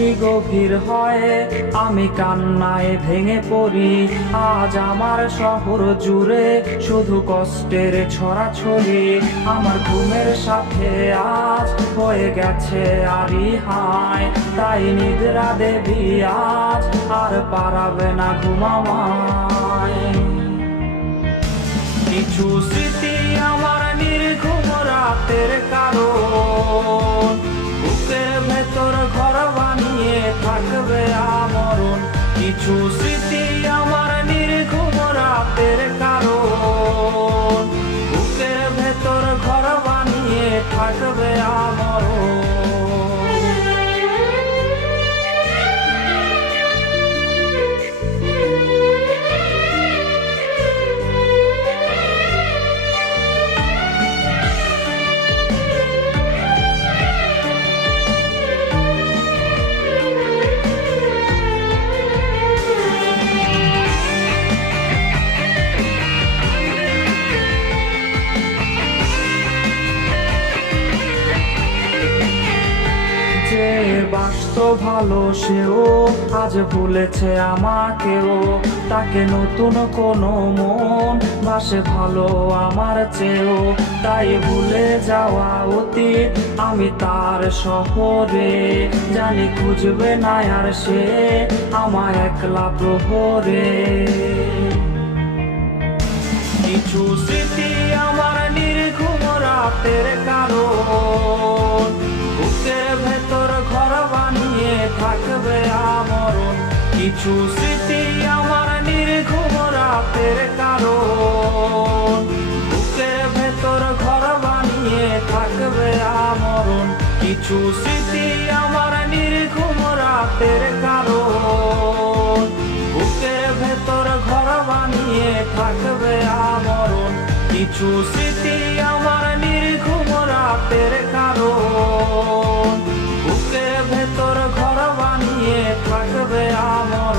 যদি গভীর হয় আমি কান্নায় ভেঙে পড়ি। আজ আমার শহর জুড়ে শুধু কষ্টের ছড়াছড়ি। আমার ঘুমের সাথে আজ হয়ে গেছে আরি হায়, তাই নিদ্রা দেবী আজ আর পারাবে না ঘুমামায়। কিছু স্মৃতি আমার নির্ঘুম রাতের কারণ, বুকের ভেতর ঘর বানিয়ে থাকবে আমরণ। কিছু স্মৃতি আমার নির্ঘুম রাতের কারণ, বুকের ভেতর ঘর বানিয়ে থাকবে আমরণ। বাসত ভালো সেও আজ ভুলেছে আমাকেও, তাকে নতুন কোনো মন বাসে ভালো আমার চেয়েও। তাই ভুলে যাওয়া অতীত আমি তার শহরে, জানি খুঁজবে না আর সে আমার একলা প্রহরে। কিছু স্মৃতি আমার নির্ঘুম রাতের কারণ, বুকের ভেতর ঘর বানিয়ে থাকবে আমরণ। কিছু স্মৃতি আমার নির্ঘুম রাতের কারণ, বুকের ভেতর ঘর বানিয়ে থাকবে আমরণ। কিছু স্মৃতি আমার নির্ঘুম রাতের কারণ, বুকের ভেতর ঘর বানিয়ে থাকবে আমরণ। কিছু স্মৃতি আমার নির্ঘুম রাতের কারণ, বুকের ভেতর ঘর বানিয়ে থাকবে আমরণ।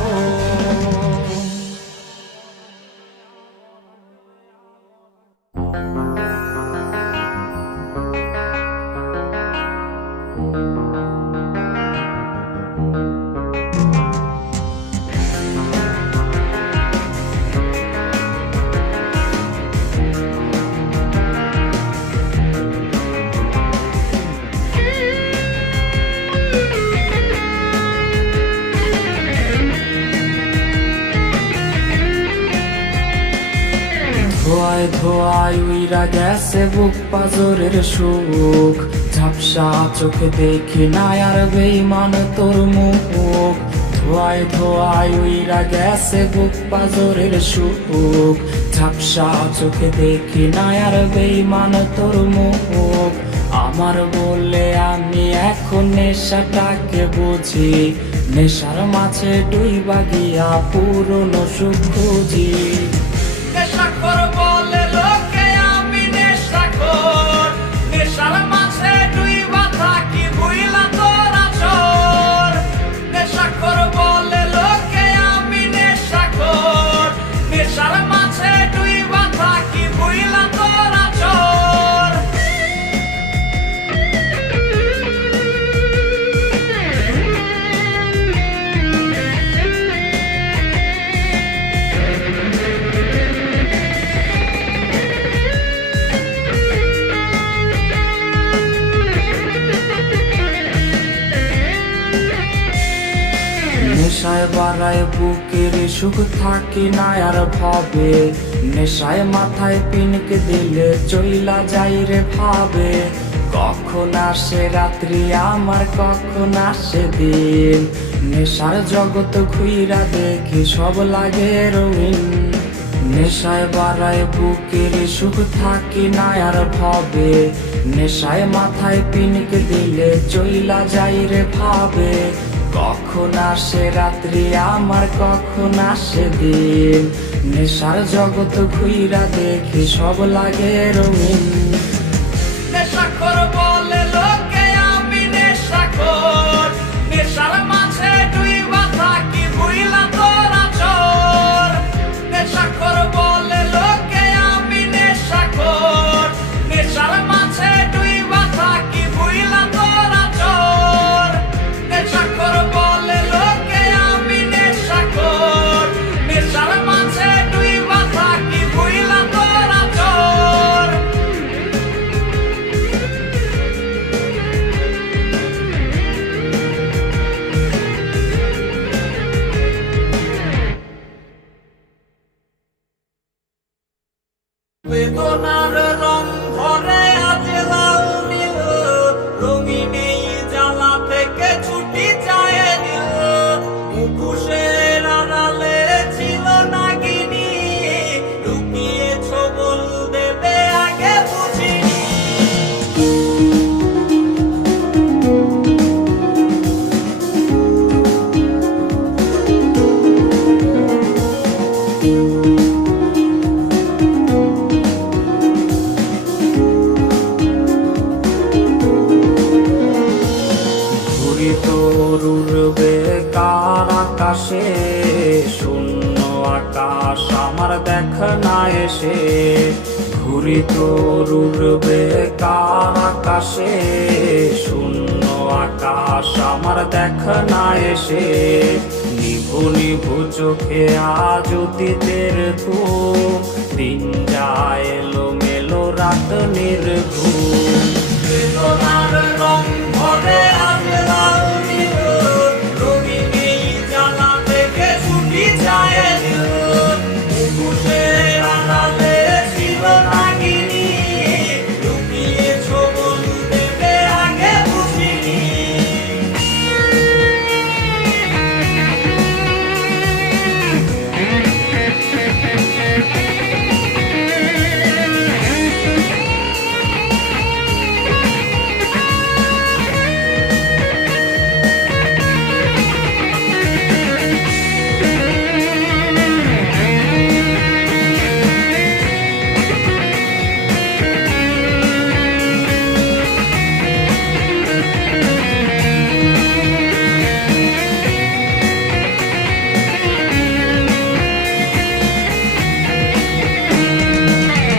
ধোয়ায় ধোয়ায় উইরা গেছে বুক পাজরের সুখ, ঝাপসা চোখে দেখি না আর বেঈমান তোর মুখ। ধোয়ায় ধোয়ায় উইরা গেছে বুক পাজরের সুখ, ঝাপসা চোখে দেখি না আর বেঈমান তোর মুখ। আমার বলে আমি এখন নেশাটাকে বুঝি, নেশার মাঝে ডুইবা গিয়া পুরনো সুখ খুঁজি। নেশায় বাড়ায় বুকের সুখ থাকি না আর ভাবে, নেশায় মাথায় পিনকে দিলে চইলা যাই রে ভাবে। কখন আসে রাত্রি আমার কখন আসে দিন, নেশার জগৎ ঘুইরা দেখি সব লাগে রঙিন। নেশায় বাড়ায় বুকের সুখ থাকি না আর ভাবে, নেশায় মাথায় পিনকে দিলে চইলা যাই রে ভাবে। কখন আসে রাত্রি আমার কখন আসে দিন, নেশার জগৎ ঘুইরা দেখি সব লাগে রঙিন। নেশাখোর বলে লোকে আমি নেশাখোর, নেশার মাঝে ডুইবা থাকি বুইলা তোরা চোর। নেশাখোর বলে লোকে আমি নেশাখোর, নেশার মাঝে ডুইবা থাকি বুইলা তোরা চোর। নেশাখোর বেদনার রং ধরে আজ লাল নীল, রঙিন এই জ্বালা থেকে ছুটি চায় নীল। মুখোশের আড়ালে ছিল নাগিনী, লুকিয়েছ বল দেবে আগে বুঝিনি। তোর উড়বে কার আকাশে, শূন্য আকাশ আমার দেখ না এসে। ঘুরি তোর উড়বে কার আকাশে, শূন্য আকাশ আমার দেখ না এসে। নিভু নিভু চোখে আজ অতীতের ধূম, দিন যায় এলো মেলো রাত নির্ঘুম। বেদনার রং ধরে আজ লাল নীল, রঙিন এই জ্বালা থেকে ছুটি চায় নীল। মুখোশের আড়ালে ছিল নাগিনী, লুকিয়েছ বল দেবে আগে বুঝিনি।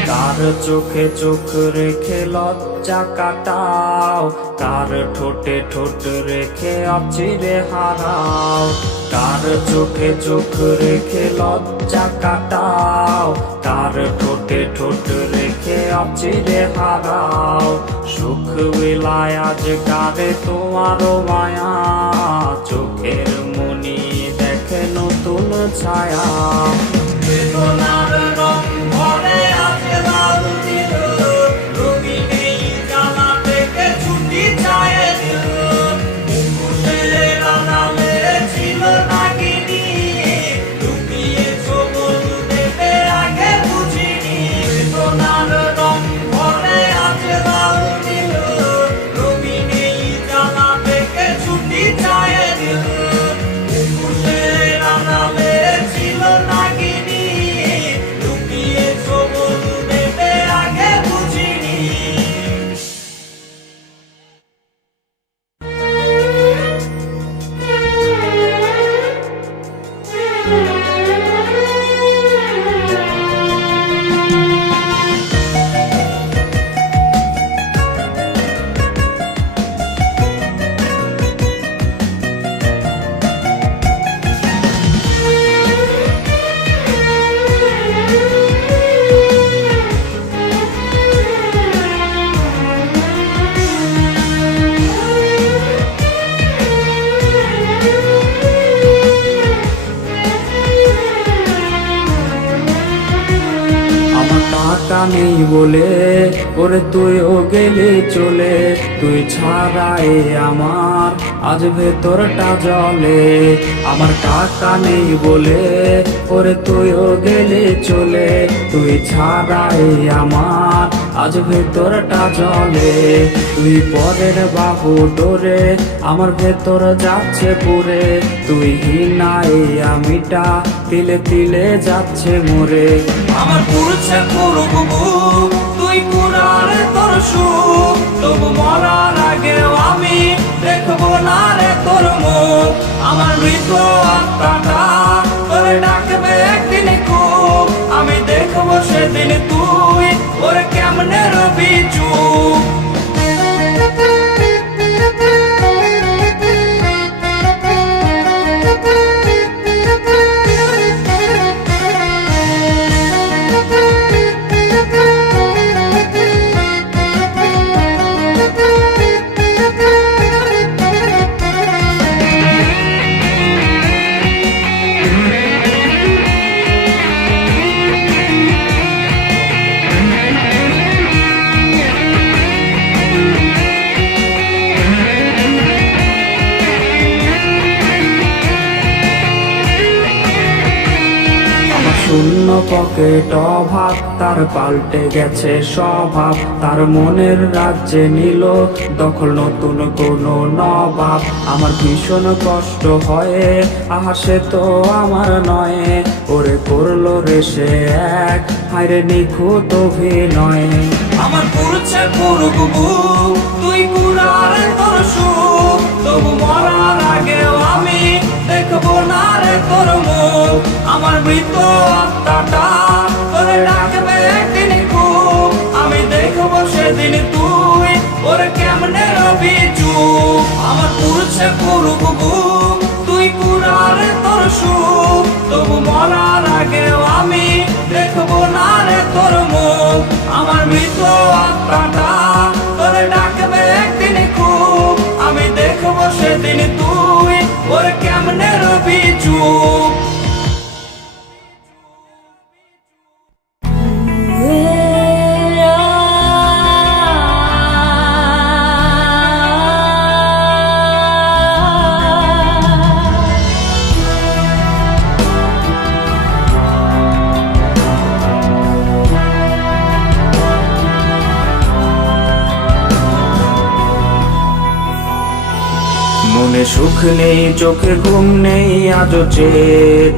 কার চোখে চোখ রেখে লজ্জা কাটাও, কার ঠোঁটে ঠোঁট রেখে অচিরে হারাও। কার চোখে চোখ রেখে লজ্জা কাটাও, কার ঠোঁটে ঠোঁট রেখে অচিরে হারাও। সুখ বিলায় আজ কারে তোমারও মায়া, চোখের মনি দেখে নতুন ছায়া। বেদনার রং ধরে আজ লাল নীল, রঙিন এই জ্বালা থেকে ছুটি চায় নীল। মুখোশের আড়ালে ছিল নাগিনী, লুকিয়েছ বল দেবে আগে বুঝিনি। বেদনার রং ধরে আজ লাল নীল, রঙিন এই জ্বালা থেকে ছুটি চায় নীল। মুখোশের আড়ালে ছিল নাগিনী, লুকিয়েছ বল দেবে আগে বুঝিনি। টাকা নেই বলে ওরে তুইও গেলে চলে, তুই ছাড়াই আমার আজ ভেতরটা জলে। আমার টাকা নেই বলে ওরে তুইও গেলে চলে, তুই ছাড়াই আমার আজ ভেতরটা জলে। তুই পরের বাহু ডোরে আমার ভেতর যাচ্ছে পুরে, তুই হিনাই আমিটা তিলে তিলে যাচ্ছে মোরে। আমার পুরুষে পুরুক বুক, তুই পুরারে তোর সুখ, তবু মরার আগেও আমি দেখবো না রে তোর মুখ। আমার মৃত আত্মাটা তোরে ডাকবে একদিন খুব, আমি দেখবো সেদিন তুই ওরে কেমনে রবি চুপ। পকেট অভাব, তার পাল্টে গেছে স্বভাব। তার মনের রাজ্যে নিল দখল নতুন কোনো নবাব। আমার ভীষণ কষ্ট হয়, আহা সে তো আমার নয়। ওরে করলো রে সে এক, হায়রে নিখুঁত অভিনয়। আমার পুরুষে পুরুক বুক, তুই কুড়ারে তোর সুখ, তবু মরার আগেও আমি দেখবো না রে তোর মুখ। আমার মৃত আত্মাটা তোরে ডাকবে একদিন খুব, আমি দেখবো সেদিন তুই ওরে কেমনে রবি চুপ। আমার পুরুষে পুরুক বুক, তুই কুড়ারে তোর সুখ, তবু মরার আগেও আমি দেখবো না রে তোর মুখ। আমার মৃত আত্মাটা তোরে ডাকবে একদিন খুব, আমি দেখবো সেদিন তুই ওরে কেমনে রবি চুপ। মনে সুখ নেই, চোখে ঘুম নেই, আজও চেয়ে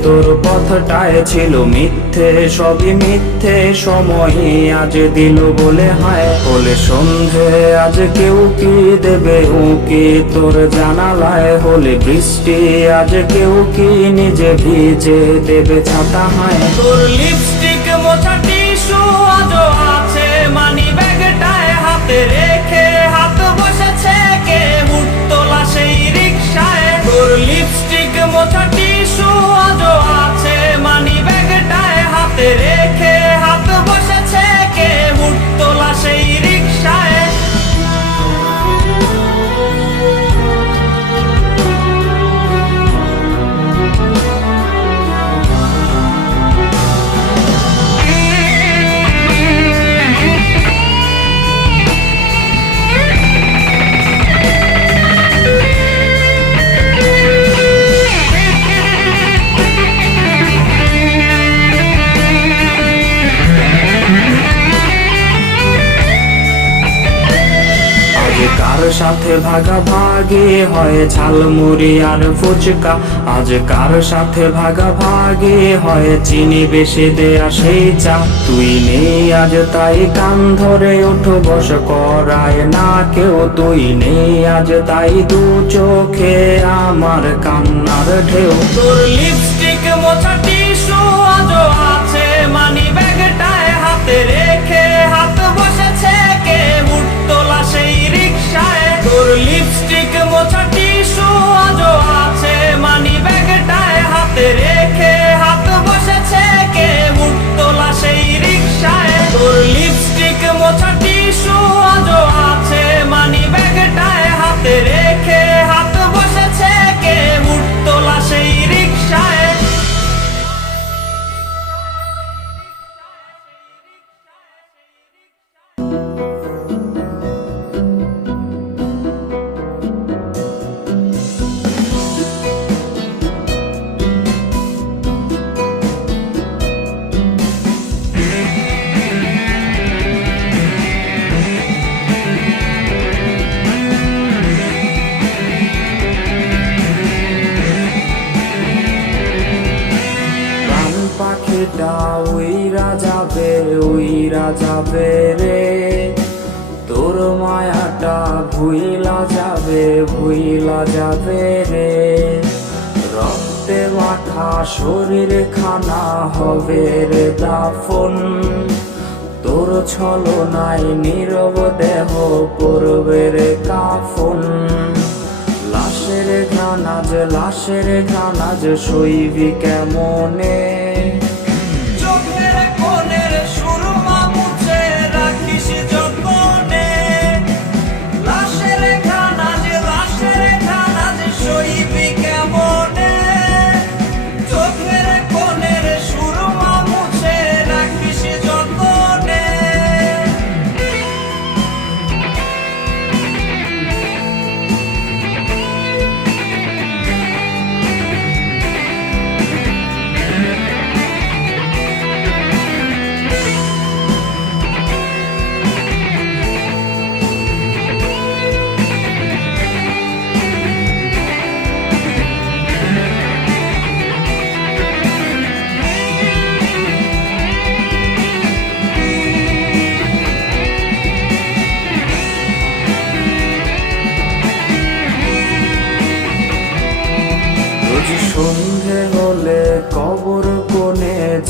তোর পথটায় ছিল মিথ্যে, সবই মিথ্যে। সময় আজ দিল বলে হায়, হলে সন্ধে আজ কেউ কি দেবে উকি তোর জানালায়। হলে বৃষ্টি আজ কেউ কি নিজে ভিজে দেবে ছাতা হায়। তোর লিপস্টিক মোছা টিস্যু আজও আছে মানি ব্যাগটায় হাতে রেখে, হাত বসেছে কে উঠতোলা সেই রিকশায়। তোর লিপস্টিক মোছা টিস্যু আজও আছে মানি ব্যাগটায় হাতে রেখে, হাত বসেছে কে উঠতোলা সেই রিকশায়। কার সাথে ভাগাভাগি হয় ঝালমুড়ি আর ফুচকা, আজ কার সাথে ভাগাভাগি হয় চিনি বেশি দেয়া সেই চা। তুই নেই আজ তাই কান ধরে উঠো বস করায় না কেউ, তুই নেই আজ তাই দু চোখে আমার কান্নার ঢেউ। তোর লিপস্টিক মোছা টিস্যু আজও আছে মানি ব্যাগটায় হাতে রেখে, হাত বসেছে কে উঠতোলা সেই রিকশায়। তোর লিপস্টিক মোছা টিস্যু আজও আছে মানি ব্যাগটায় হাতে রেখে, হাত বসেছে কে উঠতোলা সেই রিকশায়। তোর লিপস্টিক মোছা টিস্যু আজও আছে মানি ব্যাগটায় হাতে রেখে, হাত বসেছে কে উঠতোলা সেই রিকশায়। পাখিটা উইরা যাবে, উইরা যাবে রে, তোর মায়াটা ভুইলা যাবে, ভুইলা যাবে রে। রক্তে মাখা শরীর খানা হবে রে দাফন, তোর ছলনায় নীরব দেহ পড়বে রে কাফন। লাশের ঘ্রাণাজ, লাশের ঘ্রাণাজ সইবি কেমনে, চোখের কোণের সুরমা মুছে রাখিস যতনে। লাশের ঘ্রাণাজ, লাশের ঘ্রাণাজ সইবি কেমনে, চোখের কোণের সুরমা মুছে রাখিস যতনে।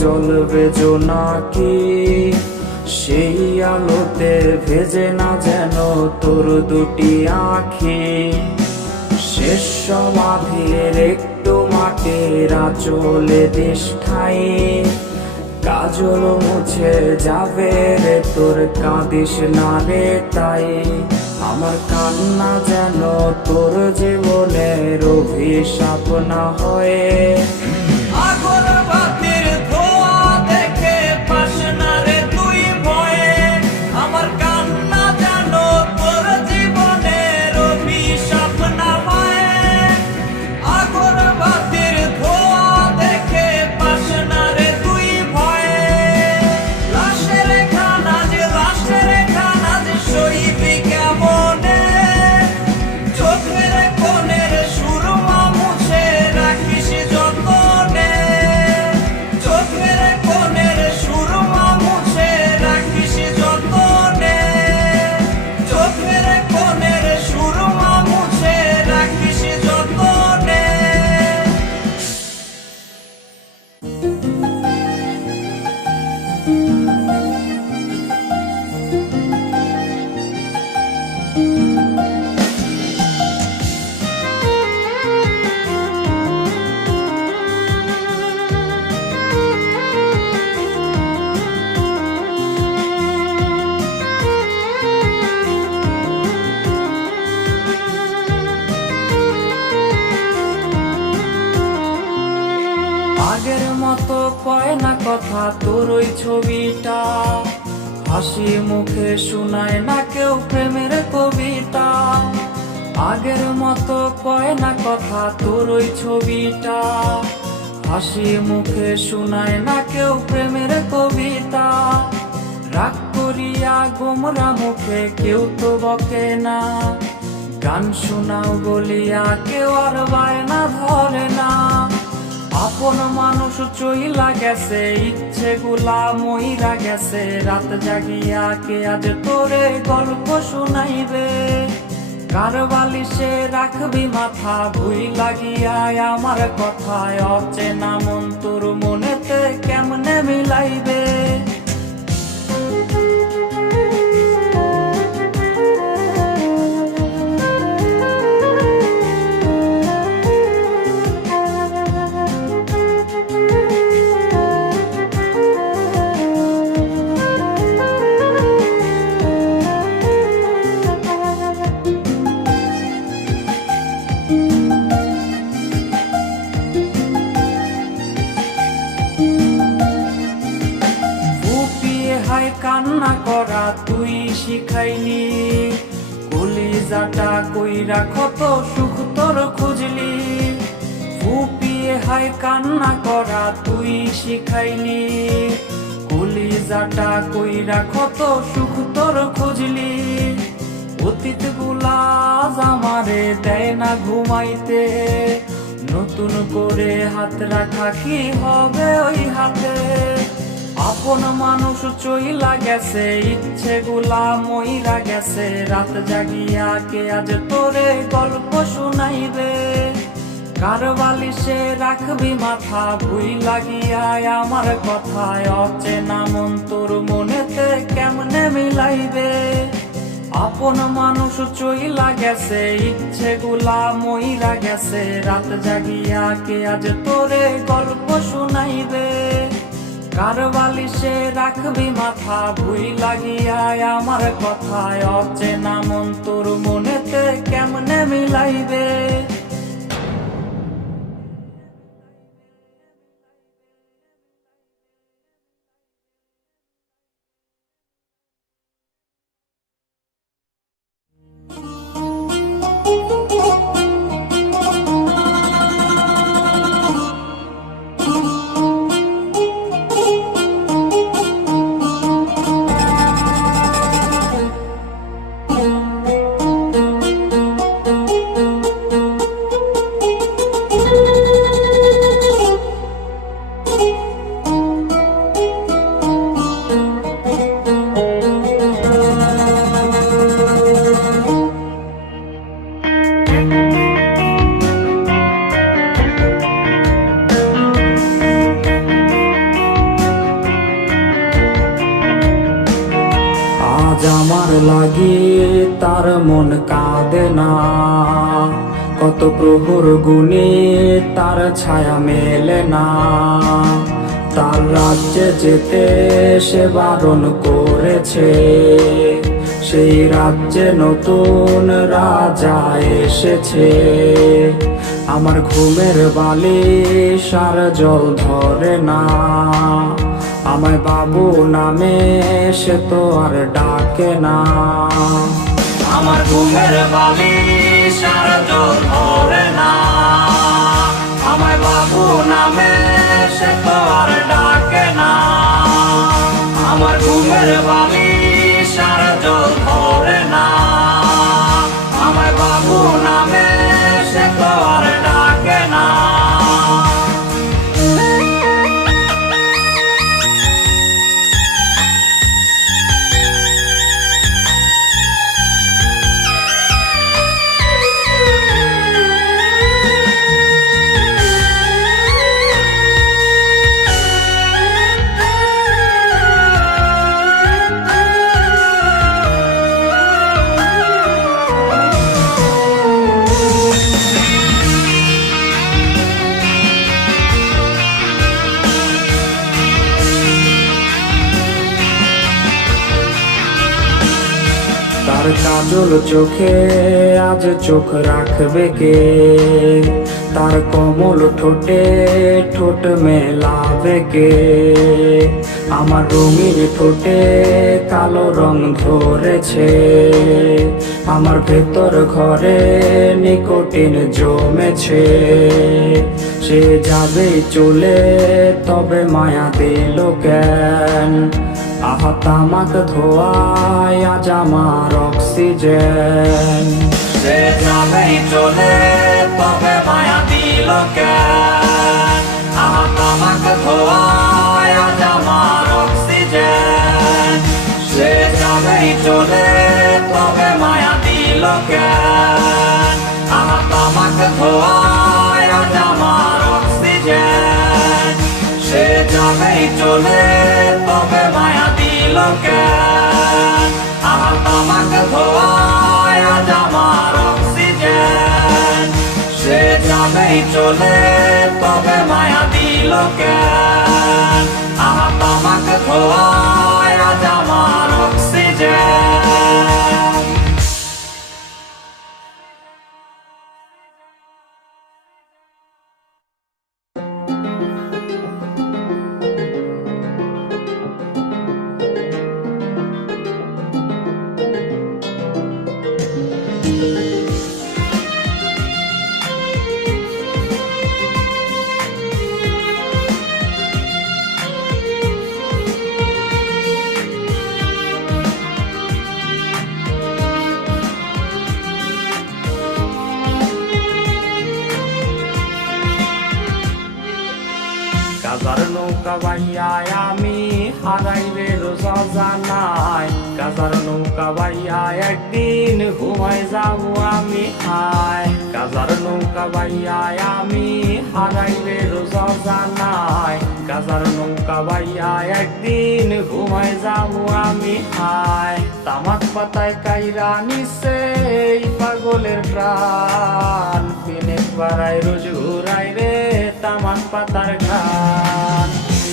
জ্বলবে জোনাকি, সেই আলোতে ভেজে না যেন তোর দুটি আঁখি। শেষ সমাধির একটু মাটির আঁচলে দিস ঠাই, কাজল মুছে যাবে রে তোর, কাঁদিস না রে তাই। আমার কান্না যেন তোর জীবনের অভিশাপ না হয়। আগরবাতির ধোঁয়া দেখে পাস না রে তুই ভয়ে, আমার কান্না যেন তোর জীবনের অভিশাপ না হয়। আগরবাতির ধোঁয়া দেখে পাস না রে তুই ভয়ে, লাশের খানা যে সইবি কেমনে, চোখের কোণের সুরমা মুছে রাখিস যতনে, চোখের কোণের সুরমা মুছে রাখিস যতনে, চোখের কোণের সুরমা মুছে রাখিস যতনে। আগের মতো কয় না কথা তোর ওই ছবিটা, হাসি মুখে শোনায় না কেউ প্রেমের কবিতা। আগের মতো কয় না কথা তোর ওই ছবিটা, হাসি মুখে শোনায় না কেউ প্রেমের কবিতা। রাগ করিয়া গোমরা মুখে কেউ তো বকে না, গান শোনাও বলিয়া কেউ আর বায়না ধরে না। আপন মানুষ চইলা গেছে, ইচ্ছে গুলা মইরা গেছে, রাত জাগিয়া কে আজ তোরে গল্প শুনাইবে। কার বালিশে রাখবি মাথা ভুই লাগিয়া আমার কথায়, অচেনা মন তোর মনেতে কেমনে মিলাইবে। হায় কান্না করা তুই শিখাইলি, কলিজাটা কইরা কত সুখ তোর খুঁজলি। ফুপিয়ে হায় কান্না করা তুই শিখাইলি, কলিজাটা কইরা কত সুখ তোর খুঁজলি। অতীত গুলা আমারে দেয় না ঘুমাইতে, নতুন করে হাত রাখা কি হবে ওই হাতে। আপন মানুষ চইলা গেছে, ইচ্ছে গুলা মইরা গেছে, রাত জাগিয়া কে আজ তোরে গল্প শুনাইবে। কার বালিশে রাখবি মাথা ভুই লাগিয়া আমার কথায়, অচেনা মন তোর মনেতে কেমনে মিলাইবে। আপন মানুষ চইলা গেছে, ইচ্ছে গুলা মইরা গেছে, রাত জাগিয়া কে আজ তোরে গল্প শুনাইবে। কার বালিশে রাখবি মাথা ভুই লাগিয়া আমার কথায়, অচেনা মন তোর মনেতে কেমনে মিলাইবে। আজ আমার লাগি তার মন কাঁদে না, কত প্রহর গুণে তার ছায়া মেলে না। তার রাজ্যে যেতে সে বারণ করেছে, সেই রাজ্যে নতুন রাজা এসেছে। আমার ঘুমের বালিশ আর জল ধরে না, আমায় বাবু নামে সে তো আর ডাকে না। আমার ঘুমের বালিশ আর জল ধরে না, আমায় বাবু নামে সে তো আর ডাকে না। আমার ঘুমের বালিশ আর জল ধরে না, আমায় বাবু নামে সে তো আর ডাকে না। তার কাজল চোখে আজ চোখ রাখবে কে, তার কমল ঠোঁটে ঠোঁট মেলাবে কে। আমার রঙিন ঠোঁটে কালো রং ধরেছে, আমার ভেতর ঘরে নিকোটিন জমেছে। সে যাবে চলে তবে মায়া দিল কেন, আহা তামাক ধোয়ায় আজ আমার অক্সিজেন। সে যাবে চলে তবে মায়া দিল কেন, আহা তামাক ধোয়ায় আজ আমার অক্সিজেন। সে যাবে চলে তবে মায়া দিল কেন, আহা তামাক ধোয়ায় আজ আমার অক্সিজেন। সে যাবে চলে তবে মায়া দিল কেন, আহা তামাক ধোয়ায় আজ আমার অক্সিজেন। সে যাবে চলে তবে মায়া দিল কেন, আহা তামাক ধোয়ায় আজ আমার অক্সিজেন। কাজার নৌকা বাইয়ায় আমি হারাইলে রোজা জানাই, কাজার নৌকা বাইয়ায় একদিন ঘুমাই যাবো আমি হায়। কাজার নৌকা বাইয়ায় আমি হারাইলে রোজা জানাই, কাজার নৌকা বাইয়ায় একদিন ঘুমাই যাবো আমি হায়। তামাক পাতায় কাইরা নিছে এই পাগলের প্রাণ, পিনেক পাড়ায় রোজ ঘুরাই রে তামাক পাতার গান।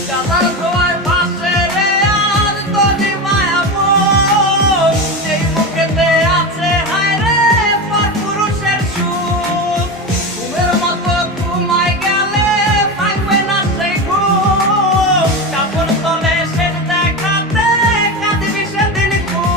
কাজার ধোয়ায় ভাসে রে আর তোরি মায়া মন, এই বুকেতে আছে হায় রে পরপুরুষের সুখ। ঘুমের মতো ঘুমায় গেলে ভাঙবে না সেই ঘুম, কাপড় তলে শেষ দেখাতে কাঁদিবি সেদিন খুব।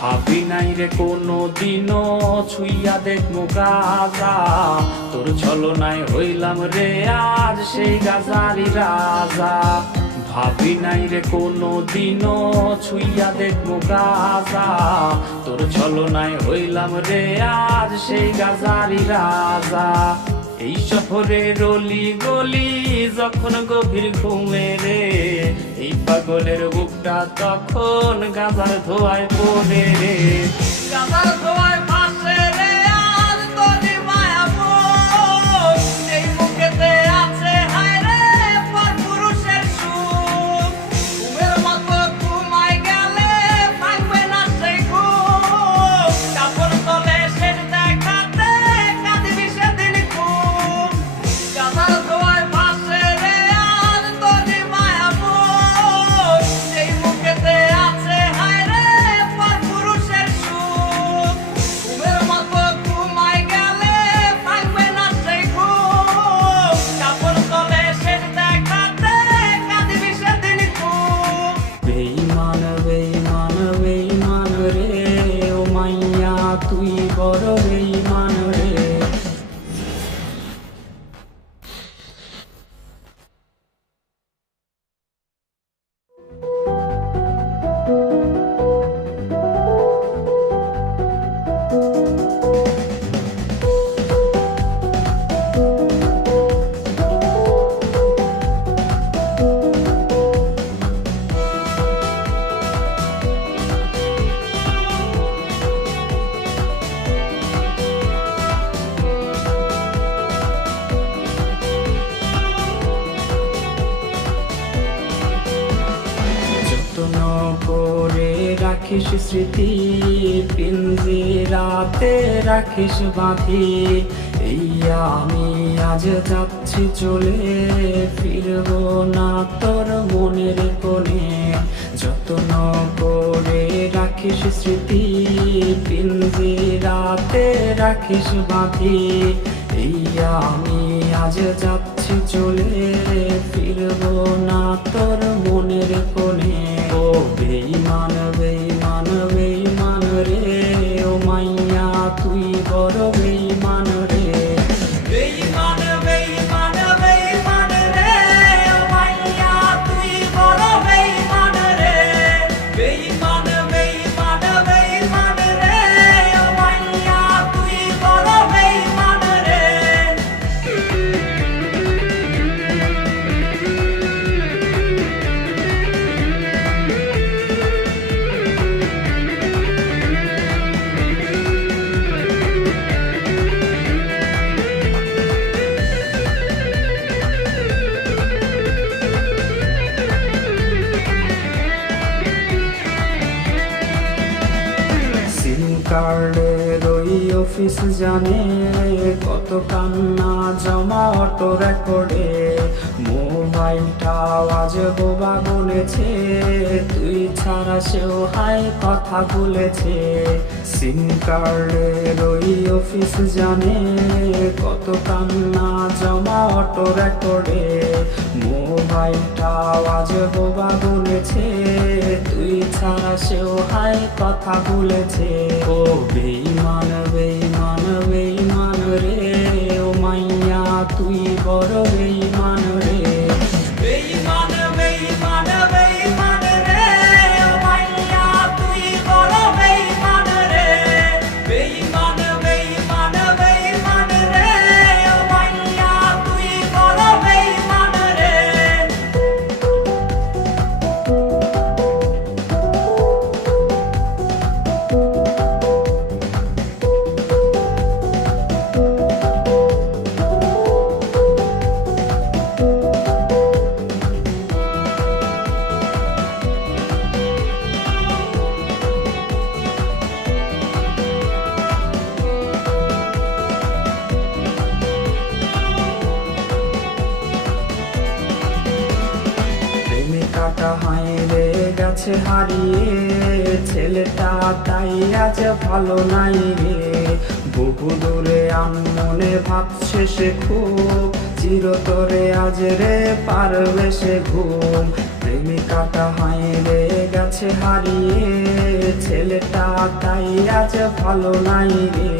ভাবি নাই রে কোনো দিনও ছুইয়া দেখমু গাজা, তোর ছলনায় হইলাম রে আজ সেই গাজারি রাজা। ভাবি নাই রে কোনো দিনও ছুইয়া দেখবো গাজা, তোর ছলনায় হইলাম রে আজ সেই গাজারি রাজা। এই শহরের অলি গলি যখন গভীর ঘুমে রে, এই পাগলের বুকটা তখন গাজার ধোয়ায় পড়ে রে, গাজার ধোয়ায় ভাসে রে আজ তোরি মায়া মন। এই বুকেতে আছে হায় রে পরপুরুষের সুখ, ঘুমের মতো ঘুমায় গেলে ভাঙবে না সেই ঘুম, কাপড় তলে শেষ দেখাতে কাঁদিবি সেদিন খুব। গাজার ধোয়ায় ভাসে রে আজ তোরি মায়া মন। এই বুকেতে আছে হায় রে পরপুরুষের সুখ, ঘুমের মতো ঘুমায় গেলে ভাঙবে না সেই ঘুম, কাপড় তলে শেষ দেখাতে কাঁদিবি সেদিন খুব। বেঈমান বেঈমান বেঈমান রে ও মাইয়া তুই বড় বেঈমান রে। যত্ন করে রাখিস স্মৃতি, পিঞ্জিরাতে রাখিস বাঁধি। এই আমি আজ যাচ্ছি চলে, ফিরবো না তোর মনের কোণে। যত্ন করে রাখিস স্মৃতি, পিঞ্জিরাতে রাখিস বাঁধি। এই আমি আজ যাচ্ছি চলে, ফিরবো না তোর মনের কোণে। ও বেঈমান বেঈমান বেঈমান রে ও মাইয়া তুই বড় বেঈমান রে। বেঈমান বেঈমান বেঈমান রে ও মাইয়া তুই বড় বেঈমান রে। বেঈমান বেঈমান বেঈমান রে ও মাইয়া তুই বড় বেঈমান রে। সিম কার্ডের ওই অফিস জানে কত কান্না জমা অটো রেকর্ডে। মোবাইলটা আজ বোবা বলেছে, তুই ছাড়া সেও হাই কথা বলেছে। সিম কার্ডের ওই অফিস জানে কত কান্না জমা অটো রেকর্ডে। মোবাইলটা আজ বোবা বলেছে, তুই ছাড়া সেও হাই কথা বলেছে। ও বেঈমান বেঈমান বেঈমান রে ও মাইয়া তুই বড় বেঈমান রে। বেঈমান বেঈমান বেঈমান রে ও মাইয়া তুই বড় বেঈমান রে। বেঈমান বেঈমান বেঈমান রে ও মাইয়া তুই বড় বেঈমান রে। প্রেমিকাটা হাইরে গেছে হারিয়ে, ছেলেটা তাই আজ ভালো নাই রে। বহু দূরে আনমনে ভাবছে সে খুব, চিরতরে আজ রে পারবে সে ঘুম। প্রেমিকাটা হাইরে গেছে হারিয়ে, ছেলেটা তাই আজ ভালো নাই রে।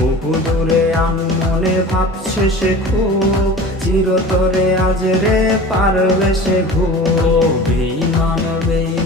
বহু দূরে আনমনে ভাবছে সে খুব, চিরতরে আজ রে পারবে সে ঘুম। বেঈমান বেঈমান